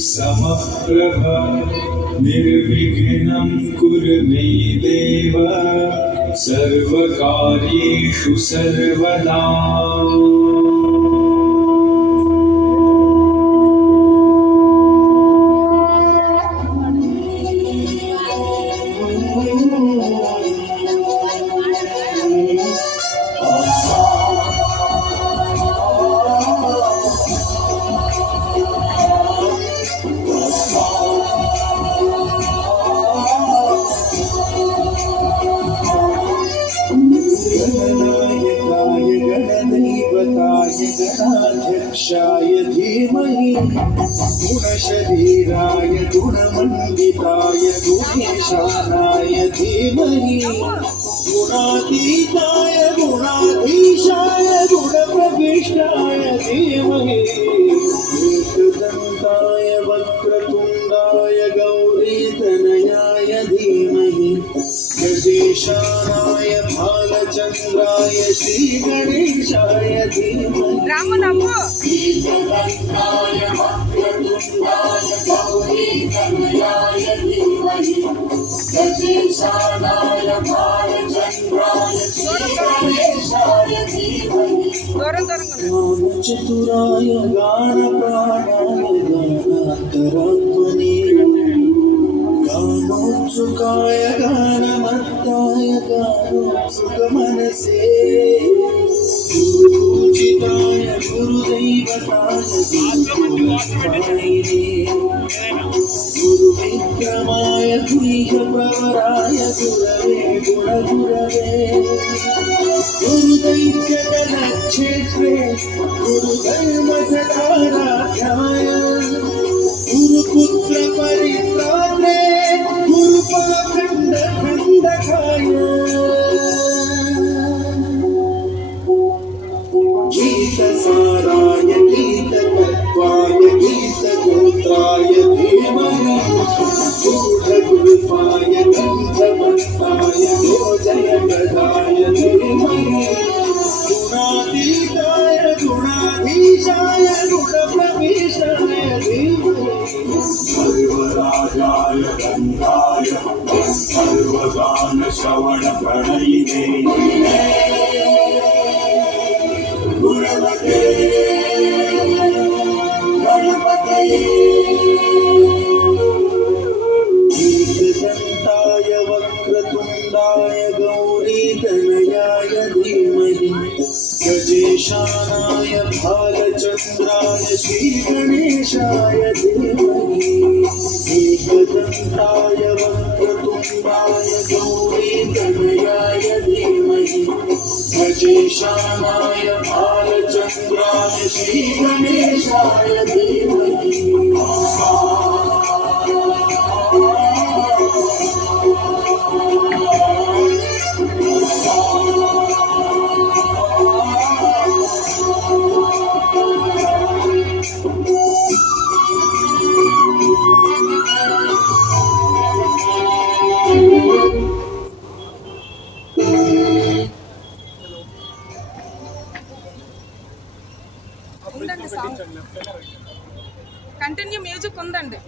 समप्रभ निर्विघ्नं कुरु मे देव सर्वकार्येषु सर्वदा। गणाध्यक्षाय धीमहि गुणशरीराय गुणमण्डिताय गुणेशानाय धीमहि गुणातीताय गुणाधीशाय गुणप्रविष्टाय धीमहि एकदन्ताय वक्रतुण्डाय गौरीतनयाय धीमहि गजेशानाय भालचन्द्राय श्रीगणेशाय धीमहि एकदन्ताय वक्रतुण्डाय गौरीतनयाय धीमहि गजेशानाय भालचन्द्राय श्रीगणेशाय धीमहि चतुराय गानप्राणाय गानान्तरात्मने गानोत्सुकाय गानमत्ताय गानोत्सुकमनसे गुरुपूजिताय गुरुदैवताय गुरुपायिने गुरुविक्रमाय गुह्यप्रवराय गुरवे गुणगुरवे गुरुदैत्यगणक्षेत्रे गुरुधर्मसकाराध्याय गुरुपुत्र परित्रात्रे गुरुपाखण्डखण्डकाय गीतसाराय गीततत्त्वाय गीतगोत्राय धीमहि गूढगुल्फाय गन्धवत्ताय गोजयगदाय धीमहि गुणातीताय गुणाधीशाय गुणप्रविष्टाय धीमहि सर्वराजाय गन्धाय सर्वगानश्रवणप्रणयिने गुणवते गणपतये एकदन्ताय वक्रतुण्डाय गौरीतनयाय धीमहि गजेशानाय भालचन्द्राय श्रीगणेशाय धीमहि एकदन्ताय वक्रतुण्डाय गौरीतनयाय धीमहि गजेशानाय भालचन्द्राय श्रीगणेशाय धीमहि కంటిన్యూ మ్యూజిక్ ఉందండి.